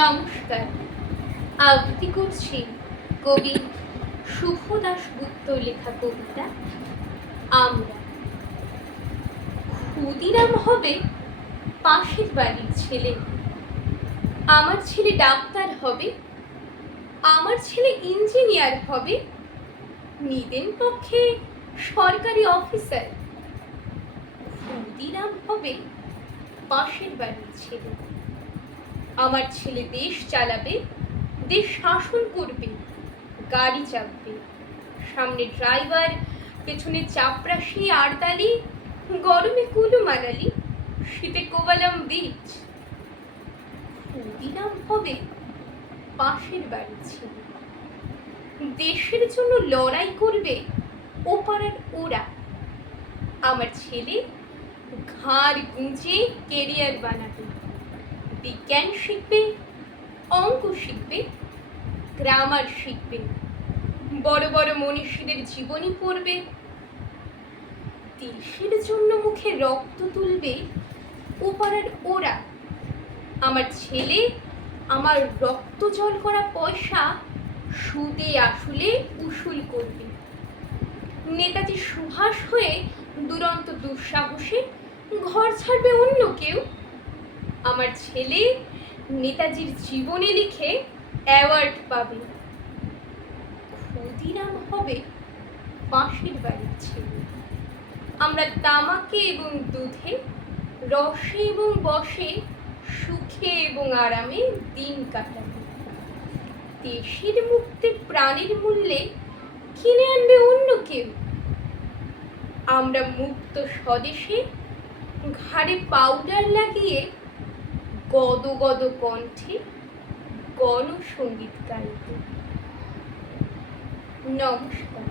নমস্কার। আবৃত্তি করছি কবি শুভ দাশগুপ্ত লেখা কবিতা আমরা। ক্ষুদিরাম হবে পাশের বাড়ির ছেলে, আমার ছেলে ডাক্তার হবে, আমার ছেলে ইঞ্জিনিয়ার হবে, নিদেন পক্ষে সরকারি অফিসার। ক্ষুদিরাম হবে পাশের বাড়ির ছেলে, আমার ছেলে দেশ চালাবে, দেশ শাসন করবে, গাড়ি চাপবে, সামনে ড্রাইভার, পেছনে চাপরাশি আড়তালি, গরমে কুলু মানালি, শীতে কোভালাম বিচ। ক্ষুদিরাম হবে পাশের বাড়ির ছেলে, দেশের জন্য লড়াই করবে ও পাড়ার ওরা। আমার ছেলে ঘাড় গুঁজে কেরিয়ার বানাবে, বিজ্ঞান শিখবে, অঙ্ক শিখবে, গ্রামার শিখবে, বড় বড় মনীষীদের জীবনী পড়বে, দেশের জন্য মুখে রক্ত তুলবে ও পাড়ার ওরা। আমার ছেলে আমার রক্ত জল করা পয়সা সুদে আসলে উসুল করবে, নেতাজি সুভাষ হয়ে দুরন্ত দুঃসাহসে ঘর ছাড়বে অন্য কেউ। আমার ছেলে নেতাজির জীবনে লিখে অ্যাওয়ার্ড পাবে। ক্ষুদিরাম হবে পাশের বাড়ির ছেলে, আমরা তামাকে এবং দুধে, রসে এবং বসে, সুখে এবং আরামে দিন কাটাবে। দেশের মুক্তি প্রাণের মূল্যে কিনে আনবে অন্য কেউ। আমরা মুক্ত স্বদেশে ঘাড়ে পাউডার লাগিয়ে গদ গদ কণ্ঠে গণসঙ্গীত গাইব। নমস্কার।